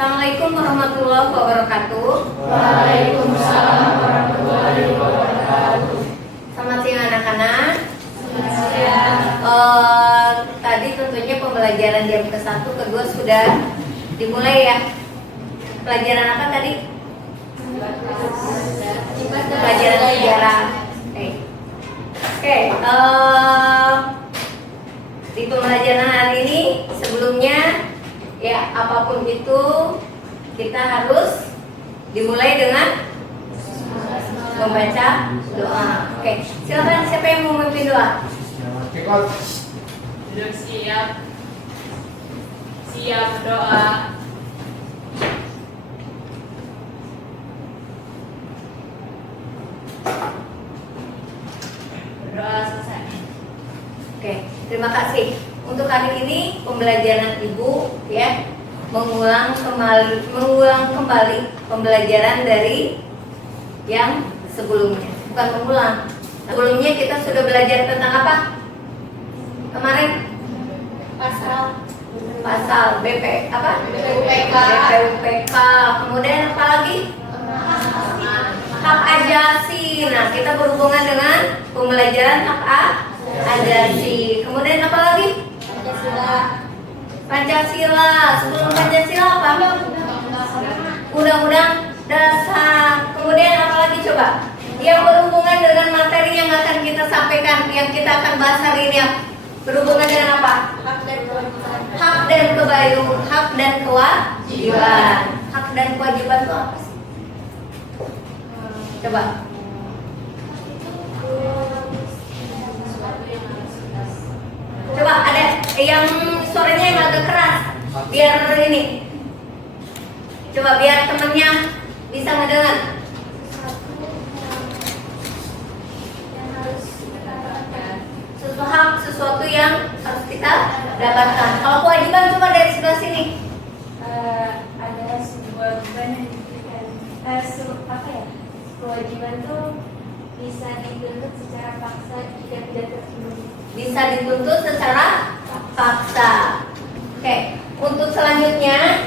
Assalamualaikum warahmatullahi wabarakatuh. Waalaikumsalam warahmatullahi wabarakatuh. Selamat siang anak-anak. Selamat siang. Tadi tentunya pembelajaran jam ke-1, ke-2 sudah dimulai ya. Pelajaran apa tadi? Pelajaran sejarah. Oke. Di pembelajaran hari ini sebelumnya ya, apapun itu kita harus dimulai dengan membaca doa. Oke, silakan, siapa yang mau memimpin doa? Duduk siap. Siap doa. Berdoa selesai. Oke, terima kasih. Untuk hari ini pembelajaran Ibu ya, mengulang kembali pembelajaran dari yang sebelumnya. Bukan mengulang. Sebelumnya kita sudah belajar tentang apa? Kemarin pasal BP apa? BPUPK. Kemudian apa lagi? Hak ajasi. Nah, kita berhubungan dengan pembelajaran hak ajasi. Kemudian apa lagi? Pancasila. Sebelum Pancasila apa? Undang-undang dasar. Kemudian apa lagi coba? Yang berhubungan dengan materi yang akan kita sampaikan, yang kita akan bahas hari ini, berhubungan dengan apa? Hak dan kewajiban. Hak dan kewajiban itu apa sih? Coba. Coba ada yang suaranya yang agak keras, biar ini. Coba biar temennya bisa mendengar. Sesuatu yang harus kita dapatkan. Kalau kewajiban coba dari sebelah sini. Ada sebuah beban yang diberikan. Kewajiban tuh bisa dituntut secara paksa jika tidak terpenuhi. Bisa dituntut secara paksa. Oke, untuk selanjutnya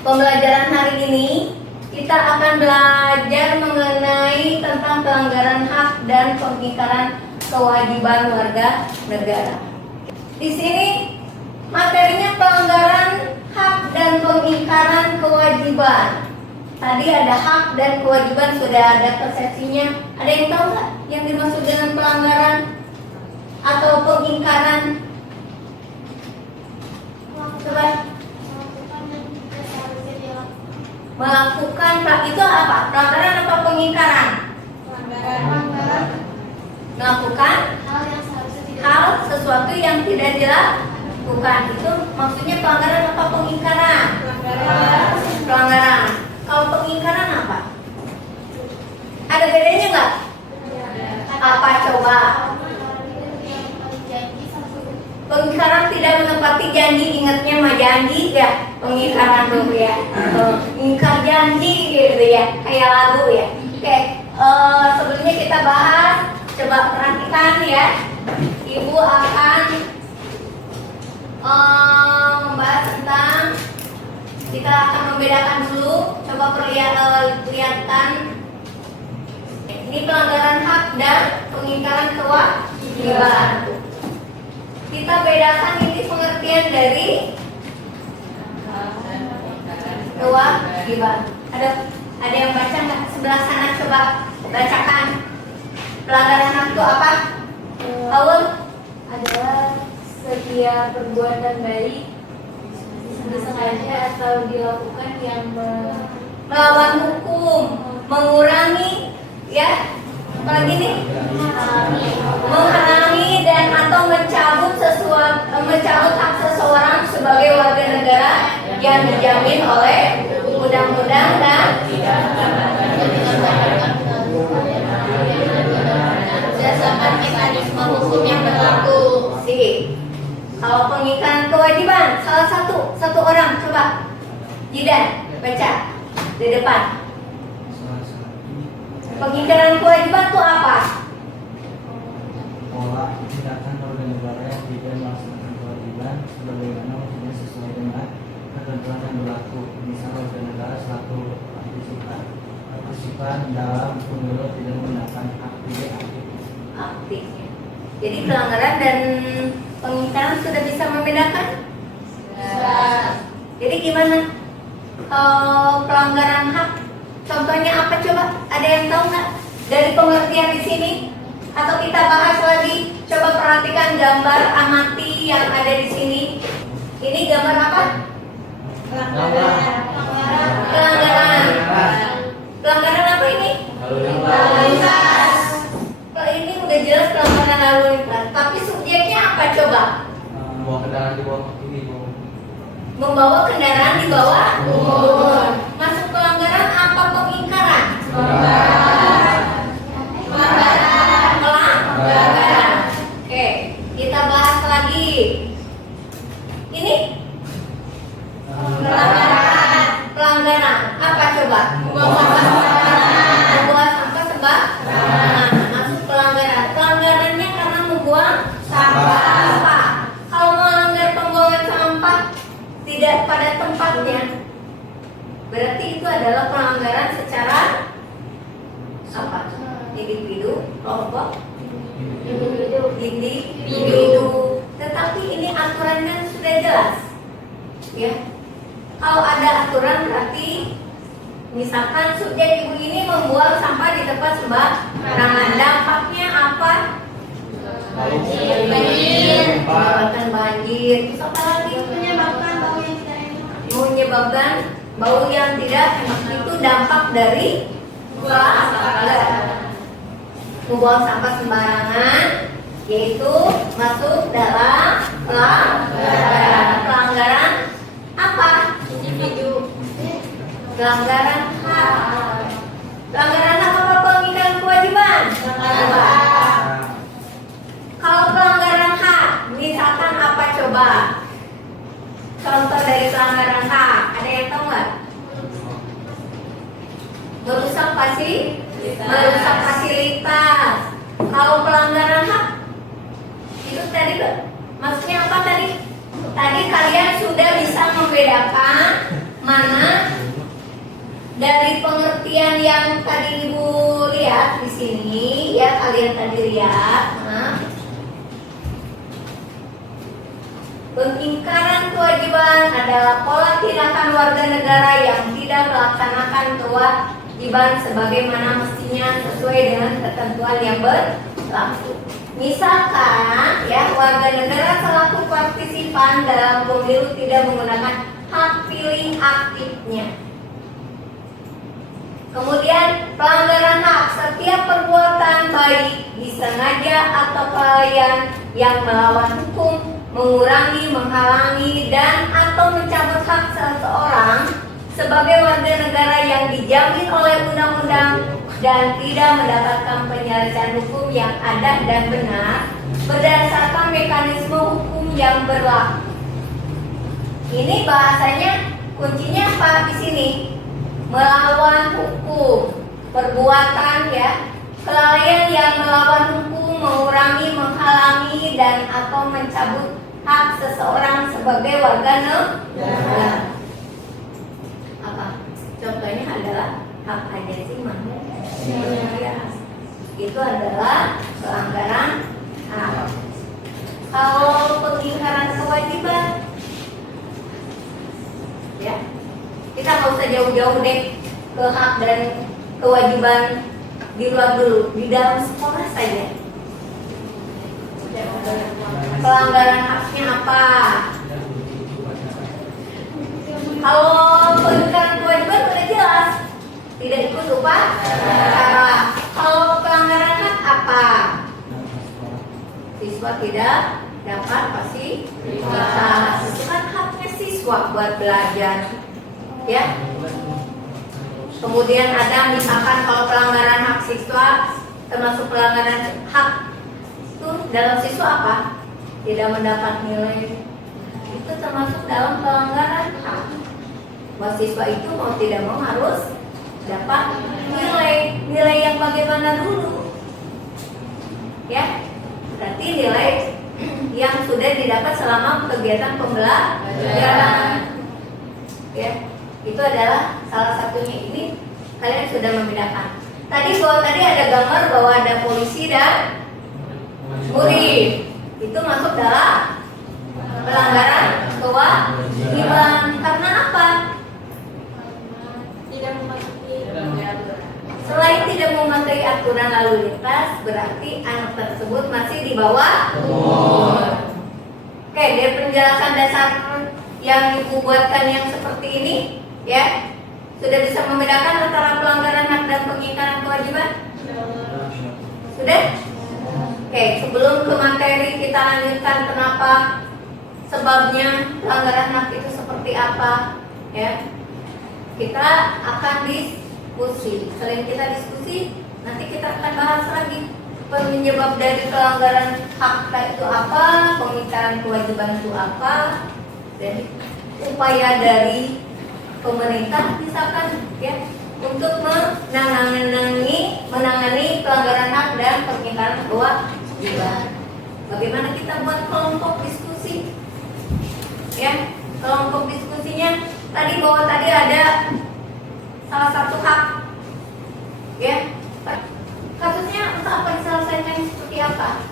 pembelajaran hari ini kita akan belajar mengenai tentang pelanggaran hak dan pengingkaran kewajiban warga negara. Di sini materinya pelanggaran hak dan pengingkaran kewajiban. Tadi ada hak dan kewajiban, sudah ada persepsinya. Ada yang tahu nggak yang dimaksud dengan pelanggaran atau pengingkaran? Coba. Melakukan, Pak, itu apa? Pelanggaran apa pengingkaran? Melakukan hal sesuatu yang tidak dilakukan. Itu maksudnya pelanggaran apa pengingkaran? Pelanggaran. Kalau pengingkaran apa? Ada bedanya nggak? Apa coba? Pengingkaran tidak menepati janji, ingatnya mah janji ya. Pengingkaran dulu ya. Ingkar janji gitu ya, kayak lagu ya. Oke, sebelumnya kita bahas. Coba perhatikan ya, Ibu akan membahas tentang, kita akan membedakan dulu. Coba perlihatkan. Ini pelanggaran hak dan pengingkaran kewajiban. Kita bedakan ini pengertian dari kewajiban. Ada yang baca nggak? Sebelah sana coba bacakan. Pelanggaran hak itu apa? Awal Adalah setiap perbuatan baik disengaja atau dilakukan yang melawan hukum, mengurangi, ya, apalagi nih, menghalangi dan atau mencabut hak seseorang sebagai warga negara yang dijamin oleh undang-undang dan berdasarkan mekanisme hukum yang berlaku. Kalau pengingkaran kewajiban, salah satu orang, coba Jidan baca di depan. Pengingkaran kewajiban itu apa? Pola tindakan warga negara yang tidak melaksanakan kewajiban sebagaimana mestinya sesuai dengan ketentuan yang berlaku. dimasukkan dalam pemilu tidak menggunakan hak pilih aktif. Aktifnya. Jadi pelanggaran dan pengingkaran sudah bisa membedakan? Jadi gimana? Pelanggaran hak, contohnya apa coba? Ada yang tahu nggak dari pengertian di sini? Atau kita bahas lagi? Coba perhatikan gambar, amati yang ada di sini. Ini gambar apa? Pelanggaran. Pelanggaran apa ini? Lalu lintas. Ini udah jelas pelanggaran lalu lintas. Tapi subjeknya apa coba? Membawa kendaraan di bawah ini, Bu. Membawa kendaraan di bawah umur. Masuk pelanggaran apa pengingkaran? Pelanggaran. Oke, kita bahas lagi. Ini pelanggaran apa coba? Membuang sampah sembarangan. Masuk pelanggaran. Pelanggarannya karena membuang sampah. Kalau melanggar pembuangan sampah tidak pada tempatnya, berarti itu adalah pelanggaran secara apa? Individu, kelompok, individu. Tetapi ini aturannya sudah jelas, ya. Kalau ada aturan berarti, misalkan subjek ibu ini membuang sampah di tempat sembarangan, dampaknya apa? Banjir. Menyebabkan banjir. Terus apa lagi? Menyebabkan bau yang tidak enak. Itu dampak dari pelanggaran. Membuang sampah sembarangan, yaitu masuk dalam pelanggaran. Pelanggaran apa? Individu. Pelanggaran hak. Pelanggaran hak apa pengingkaran kewajiban? Kalau pelanggaran hak, misalkan apa coba? Contoh dari pelanggaran hak, ada yang tahu nggak? Merusak fasilitas. Kalau pelanggaran hak, itu tadi maksudnya apa tadi? Tadi kalian sudah bisa membedakan mana dari pengertian yang tadi ibu lihat di sini, ya kalian tadi lihat. Pengingkaran kewajiban adalah pola tindakan warga negara yang tidak melaksanakan kewajiban sebagaimana mestinya sesuai dengan ketentuan yang berlaku. Misalkan ya, warga negara selaku partisipan dalam pemilu tidak menggunakan hak pilih aktifnya. Kemudian pelanggaran hak, setiap perbuatan baik disengaja atau kelalaian yang melawan hukum, mengurangi, menghalangi, dan atau mencabut hak seseorang sebagai warga negara yang dijamin oleh undang-undang dan tidak mendapatkan penyelesaian hukum yang adil dan benar berdasarkan mekanisme hukum yang berlaku. Ini bahasanya kuncinya apa di sini? Melawan hukum, perbuatan ya, kelalaian yang melawan hukum, mengurangi, menghalangi, dan atau mencabut hak seseorang sebagai warga negara. Apa? Contohnya adalah hak ajasi manusia. Itu adalah pelanggaran hak. Kalau pengingkaran kewajiban, ya, kita nggak usah jauh-jauh deh ke hak dan kewajiban di luar dulu, di dalam sekolah saja. Pelanggaran haknya apa? Kalau pengingkaran kewajiban sudah jelas, tidak ikut upacara. Kalau pelanggaran hak apa? Siswa tidak dapat fasilitas. Itu kan haknya siswa buat belajar, ya. Kemudian ada misalkan kalau pelanggaran hak siswa termasuk pelanggaran hak itu dalam siswa apa? Tidak mendapat nilai, itu termasuk dalam pelanggaran hak. Bahwa siswa itu mau tidak mau harus dapat nilai yang bagaimana dulu, ya, berarti nilai yang sudah didapat selama kegiatan pembelajaran, ya, itu adalah salah satunya. Ini kalian sudah membedakan. Tadi ada gambar bahwa ada polisi dan murid. Itu masuk dalam pelanggaran kewajiban. Karena apa? Tidak mematuhi Selain tidak mematuhi aturan lalu lintas, berarti anak tersebut masih di bawah umur. Oke, dari penjelasan dasar yang ibu buatkan yang seperti ini, ya, sudah bisa membedakan antara pelanggaran hak dan pengingkaran kewajiban? Sudah? Oke, sebelum ke materi kita lanjutkan kenapa sebabnya pelanggaran hak itu seperti apa, ya. Kita akan diskusi. Selain kita diskusi, nanti kita akan bahas lagi penyebab dari pelanggaran hak itu apa, pengingkaran kewajiban itu apa, dan upaya dari pemerintah misalkan, ya, untuk menangani pelanggaran hak dan pengingkaran kewajiban. Bagaimana kita buat kelompok diskusi? Ya, kelompok diskusinya tadi bahwa tadi ada salah satu hak, ya, kasusnya untuk apa diselesaikan seperti apa?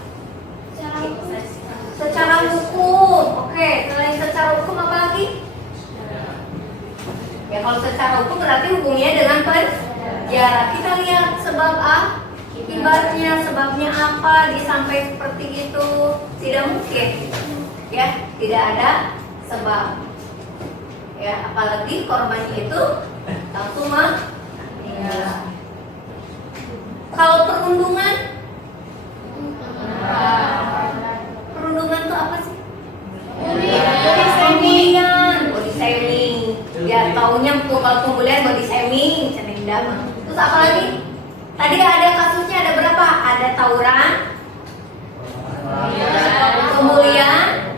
Secara hukum. Oke, selain secara hukum apa lagi? Ya, kalau secara hukum berarti hubungannya dengan penjara. Kita lihat sebab akibatnya, sebabnya apa disampai seperti itu. Tidak mungkin, ya, tidak ada sebab. Ya, apalagi korbannya itu langsung meninggal. Kalau perundungan itu apa sih? Body shaming. Ya, taunya kalau pembulian body shaming, cenendam. Terus apa lagi? Tadi ada kasusnya ada berapa? Ada tawuran, pembulian,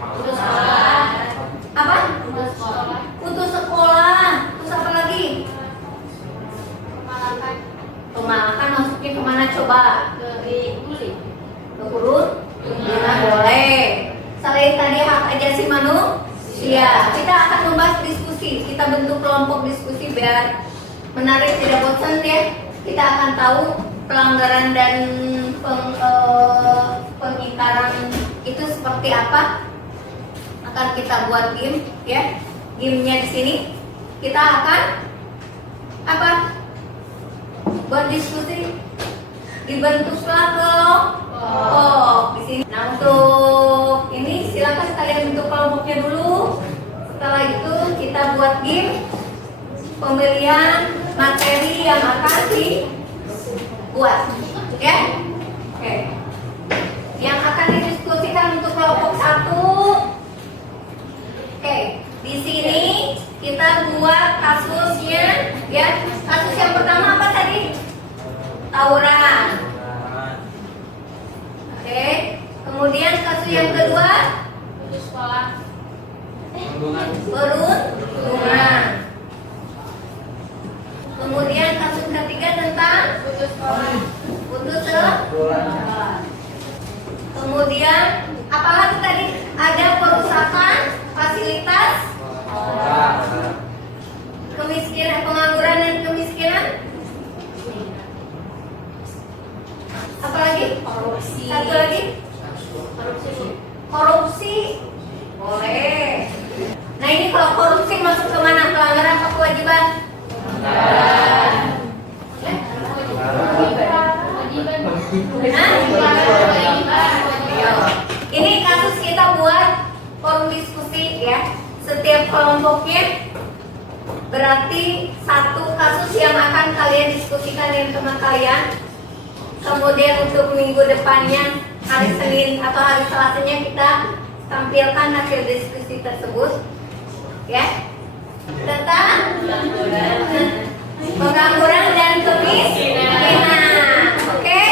apa? Putus sekolah. Terus apa lagi? Pemalakan maksudnya kemana coba? Ke urut? Mana boleh. Selain tadi hak asasi manusia, kita akan membahas diskusi. Kita bentuk kelompok diskusi biar menarik, tidak bosan, ya. Kita akan tahu pelanggaran dan pengingkaran itu seperti apa. Akan kita buat game, ya. Gamenya di sini kita akan apa? Buat diskusi, dibentuklah kelompok di sini. Nah, untuk ini silakan kalian bentuk kelompoknya dulu. Setelah itu kita buat game pemilihan materi yang akan dibuat, ya. Oke. Yang akan didiskusikan untuk kelompok 1. Oke, di sini kita buat kasusnya, ya. Kasus yang pertama apa tadi? Tawuran. Oke. Kemudian kasus yang kedua? Perundungan. Kemudian kasus ketiga tentang putus sekolah. Kemudian apalagi tadi? Ada perusakan fasilitas, kemiskinan, pengangguran dan kemiskinan. Apalagi? Korupsi. Satu lagi? Korupsi. Boleh. Nah, ini kalau korupsi masuk ke mana? Pelanggaran apa kewajiban? Ini kasus kita buat forum diskusi, ya. Setiap kelompoknya berarti satu kasus yang akan kalian diskusikan dengan teman kalian. Kemudian untuk minggu depannya, hari Senin atau hari Selasanya, kita tampilkan hasil diskusi tersebut, ya. Tentang pengangguran dan kemiskinan. Oke,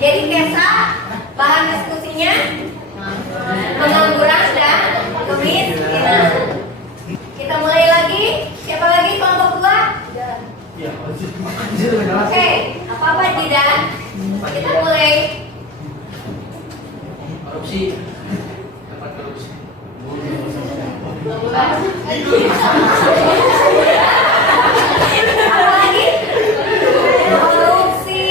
jadi Kesa bahan diskusinya pengangguran dan kemiskinan. Kita mulai lagi. Siapa lagi kelompok 2? Oke, apa-apa Jidan? Kita mulai. Korupsi. Dapat korupsi. Apa lagi? Korupsi.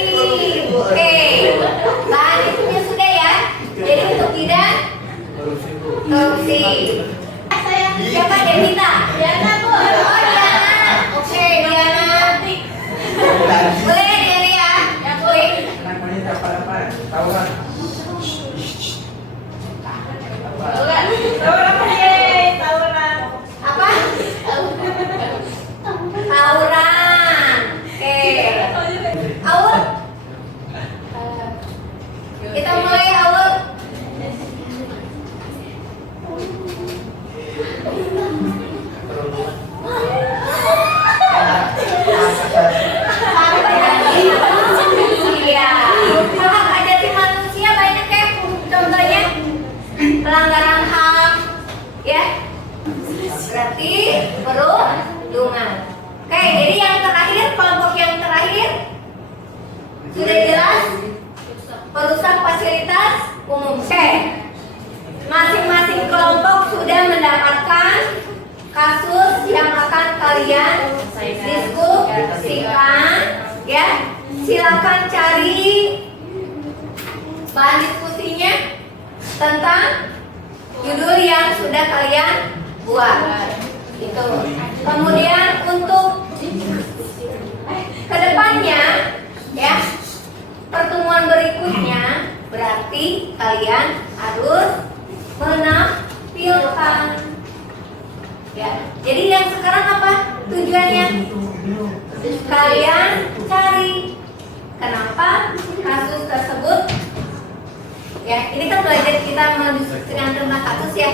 perundungan. Oke, jadi yang terakhir, kelompok yang terakhir sudah jelas, perusak fasilitas umum. Oke, masing-masing kelompok sudah mendapatkan kasus yang akan kalian diskusikan, ya. Silakan cari bahan diskusinya tentang judul yang sudah kalian buat. Itu. Kemudian untuk kedepannya, ya, pertemuan berikutnya berarti kalian harus menampilkan, ya. Jadi yang sekarang apa tujuannya? Kalian cari kenapa kasus tersebut, ya. Ini kan belajar kita mendiskusikan tentang kasus, ya.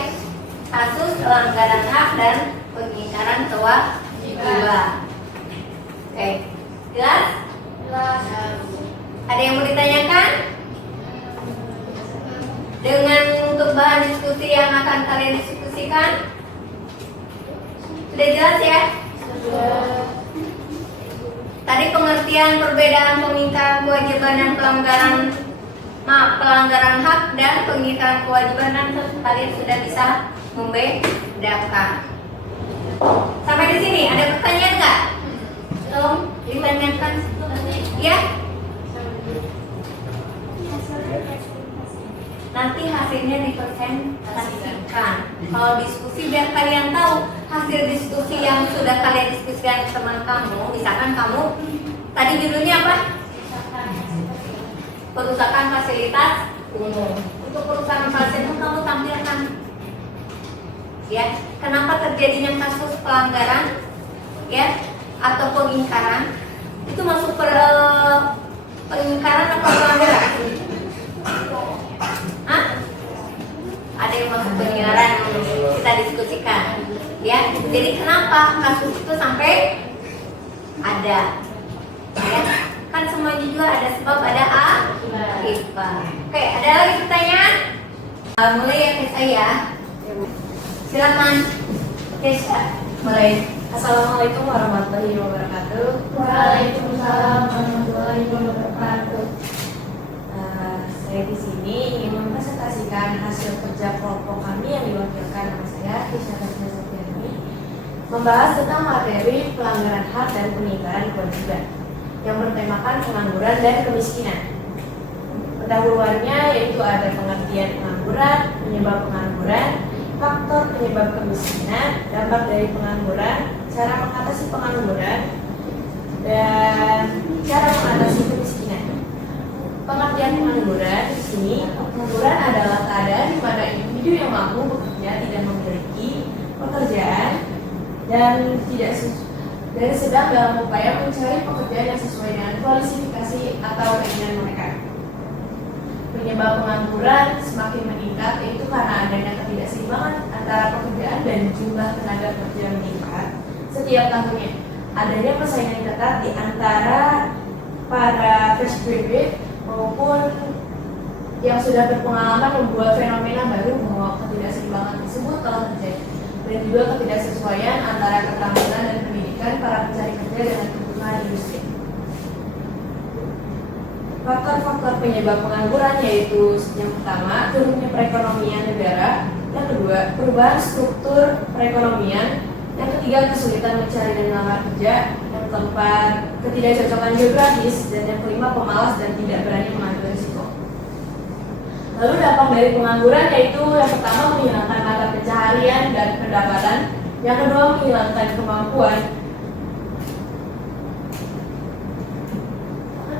Kasus pelanggaran hak dan pengingkaran kewajiban. Oke, jelas? Ada yang mau ditanyakan? Dengan untuk bahan diskusi yang akan kalian diskusikan, sudah jelas, ya? Tadi pengertian perbedaan pengingkaran kewajiban dan pelanggaran hak dan pengingkaran kewajiban kalian sudah bisa membedakan. Sampai di sini ada pertanyaan nggak? Belum ditanyakan? Ya? Nanti hasilnya dipresentasikan. Kalau diskusi biar kalian tahu hasil diskusi yang sudah kalian diskusikan teman kamu. Misalkan kamu tadi judulnya apa? Perusakan fasilitas umum. Untuk perusakan fasilitas umum kamu tampilkan, ya, kenapa terjadinya kasus pelanggaran, ya, atau pengingkaran. Itu masuk pengingkaran atau pelanggaran? Hah? Ada yang masuk pengingkaran, kita diskusikan, ya. Jadi kenapa kasus itu sampai ada, ya? Kan semuanya juga ada sebab, ada akibat. Oke, ada lagi pertanyaan? Mulai ya ke saya. Silakan, Kesha. Mulai. Assalamualaikum warahmatullahi wabarakatuh. Waalaikumsalam warahmatullahi wabarakatuh. Saya di sini ingin mempresentasikan hasil kerja kelompok kami yang diwakilkan nama saya Kisha Safiani, membahas tentang materi pelanggaran hak dan pengingkaran kewajiban yang bertemakan pengangguran dan kemiskinan. Pendahuluannya yaitu ada pengertian pengangguran, penyebab pengangguran, faktor penyebab kemiskinan, dampak dari pengangguran, cara mengatasi pengangguran, dan cara mengatasi kemiskinan. Pengertian pengangguran di sini, pengangguran adalah keadaan di mana individu yang mampu bekerja tidak memiliki pekerjaan dan sedang dalam upaya mencari pekerjaan yang sesuai dengan kualifikasi atau keinginan mereka. Penyebab pengangguran semakin meningkat yaitu karena adanya ketidakseimbangan antara pekerjaan dan jumlah tenaga kerja meningkat setiap tahunnya. Adanya persaingan ketat di antara para fresh graduate maupun yang sudah berpengalaman membuat fenomena baru bahwa ketidakseimbangan tersebut telah terjadi, dan juga ketidaksesuaian antara keterampilan dan pendidikan para pencari kerja dengan kebutuhan industri. Faktor-faktor penyebab pengangguran yaitu yang pertama, turunnya perekonomian negara, yang kedua, perubahan struktur perekonomian, yang ketiga, kesulitan mencari dan melamar kerja, yang keempat, ketidakcocokan geografis, dan yang kelima, pemalas dan tidak berani mengambil risiko. Lalu dampak dari pengangguran yaitu yang pertama, menghilangkan mata pencaharian dan pendapatan, yang kedua, menghilangkan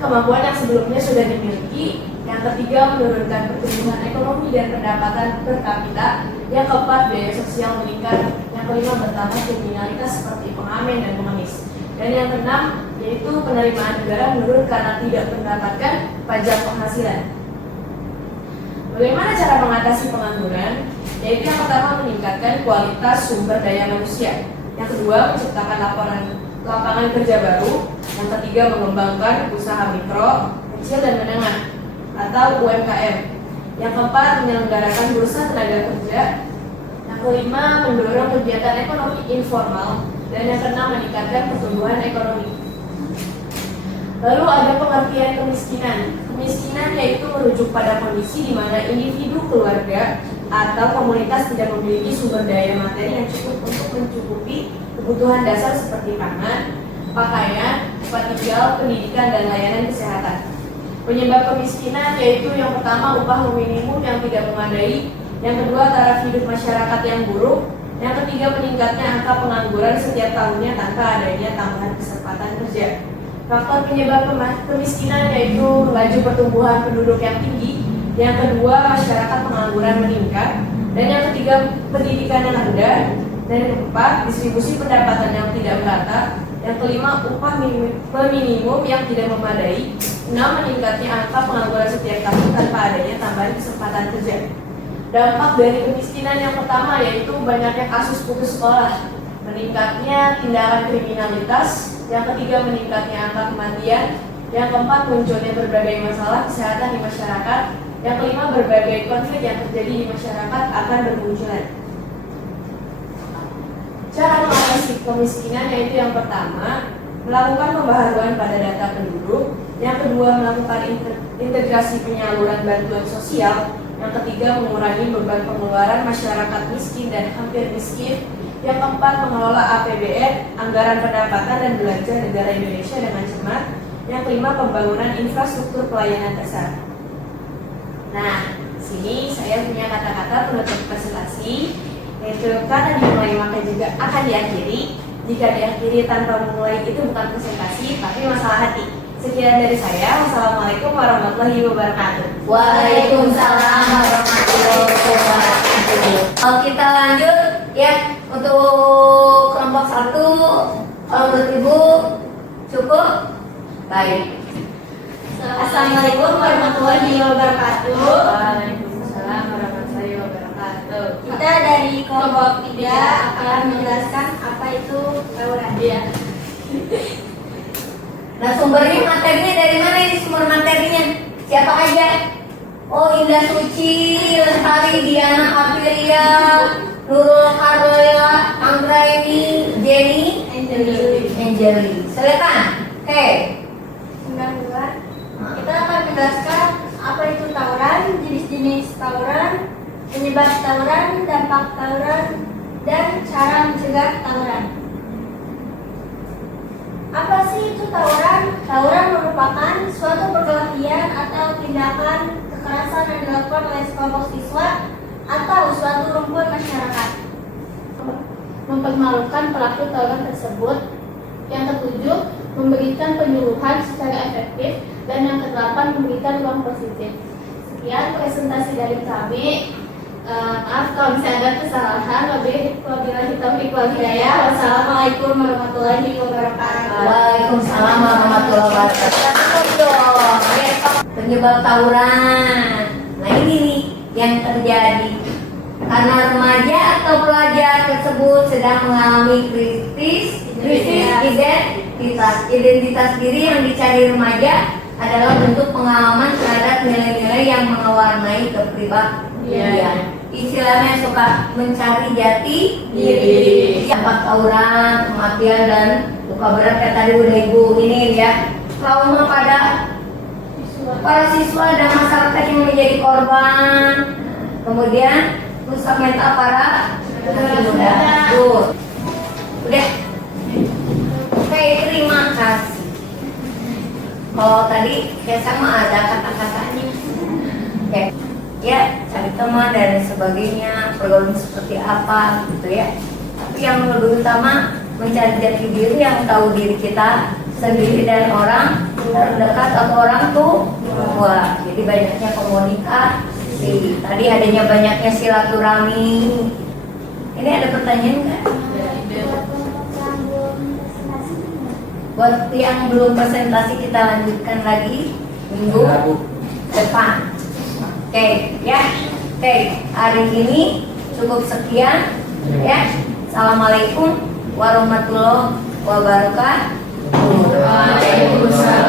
kemampuan yang sebelumnya sudah dimiliki, yang ketiga, menurunkan pertumbuhan ekonomi dan pendapatan per kapita, yang keempat, biaya sosial meningkat, yang kelima, bertambah kriminalitas seperti pengamen dan pengemis, dan yang keenam yaitu penerimaan negara menurun karena tidak mendapatkan pajak penghasilan. Bagaimana cara mengatasi pengangguran? Yaitu yang pertama, meningkatkan kualitas sumber daya manusia, yang kedua, menciptakan lapangan kerja baru, yang ketiga, mengembangkan usaha mikro, kecil dan menengah atau UMKM, yang keempat, menyelenggarakan bursa tenaga kerja, yang kelima, mendorong kegiatan ekonomi informal. Dan yang keenam, meningkatkan pertumbuhan ekonomi. Lalu ada pengertian kemiskinan. Kemiskinan yaitu merujuk pada kondisi di mana individu, keluarga, atau komunitas tidak memiliki sumber daya materi yang cukup untuk mencukupi kebutuhan dasar seperti pangan, pakaian, tempat tinggal, pendidikan, dan layanan kesehatan. Penyebab kemiskinan yaitu yang pertama, upah minimum yang tidak memadai, yang kedua, taraf hidup masyarakat yang buruk, yang ketiga, meningkatnya angka pengangguran setiap tahunnya tanpa adanya tambahan kesempatan kerja. Faktor penyebab kemiskinan yaitu laju pertumbuhan penduduk yang tinggi, yang kedua, masyarakat pengangguran meningkat, dan yang ketiga, pendidikan yang rendah, dan yang keempat, distribusi pendapatan yang tidak merata, yang kelima, upah minimum yang tidak memadai, 6, meningkatnya angka pengangguran setiap tahun tanpa adanya tambahan kesempatan kerja. Dampak dari kemiskinan yang pertama yaitu banyaknya kasus putus sekolah, meningkatnya tindakan kriminalitas, yang ketiga, meningkatnya angka kematian, yang keempat, munculnya berbagai masalah kesehatan di masyarakat, yang kelima, berbagai konflik yang terjadi di masyarakat akan bermunculan. Cara mengatasi kemiskinan yaitu yang pertama, melakukan pembaharuan pada data penduduk, yang kedua, melakukan integrasi penyaluran bantuan sosial, yang ketiga, mengurangi beban pengeluaran masyarakat miskin dan hampir miskin, yang keempat, mengelola APBN, anggaran pendapatan dan belanja negara Indonesia dengan cermat, yang kelima, pembangunan infrastruktur pelayanan dasar. Nah, sini saya punya kata-kata penutup presentasi, yaitu karena dimulai maka juga akan diakhiri. Jika diakhiri tanpa memulai itu bukan presentasi, tapi masalah hati. Sekian dari saya. Wassalamualaikum warahmatullahi wabarakatuh. Waalaikumsalam warahmatullahi wabarakatuh. Kita lanjut ya untuk kelompok 1. Kalau menurut Ibu cukup? Baik. Assalamualaikum warahmatullahi wabarakatuh. Waalaikumsalam warahmatullahi wabarakatuh. Kita dari kelompok 3 akan menjelaskan apa itu tawuran. Iya. Nah, sumbernya materinya dari mana ini sumber materinya? Siapa aja? Oh, Indah Suci, Lestari, Diana Aprilia, Nurul Karola, Anggraini, Jenny, Angeli. Silakan. Oke. Kita akan menjelaskan apa itu tawuran, jenis-jenis tawuran, penyebab tawuran, dampak tawuran, dan cara mencegah tawuran. Apa sih itu tawuran? Tawuran merupakan suatu perkelahian atau tindakan kekerasan yang dilakukan oleh sekelompok siswa atau suatu rumpun masyarakat. Mempermalukan pelaku tawuran tersebut. Yang ketujuh, memberikan penyuluhan secara efektif. Dan yang kedelapan, memberikan ruang positif. Sekian presentasi dari kami. Maaf kalau misalnya ada kesalahan. Wabillahi taufiq wal hidayah. Wassalamualaikum warahmatullahi wabarakatuh. Waalaikumsalam warahmatullahi wabarakatuh. Penyebab tawuran. Nah, ini nih yang terjadi karena remaja atau pelajar tersebut sedang mengalami krisis identitas diri yang dicari remaja adalah bentuk pengalaman terhadap nilai-nilai yang mewarnai kepribadian. Istilahnya suka mencari jati diri. Dampak tawuran, kematian dan luka berat kayak tadi udah Ibu ini ya. Trauma pada para siswa dan masyarakat yang menjadi korban. Kemudian rusak mental para muda. Udah. Oke, terima kasih. Kalau tadi kayak sama ada kata-katanya. Oke. Ya, cari teman dan sebagainya, pergaulan seperti apa gitu ya. Tapi yang lebih utama mencari jati diri yang tahu diri kita sendiri dan orang terdekat atau orang tua. Jadi banyaknya komunikasi. Tadi adanya banyaknya silaturahmi. Ini ada pertanyaan nggak? Buat yang belum presentasi kita lanjutkan lagi minggu depan. Oke, ya. Oke, hari ini cukup sekian ya. Assalamualaikum warahmatullahi wabarakatuh. Waalaikumsalam.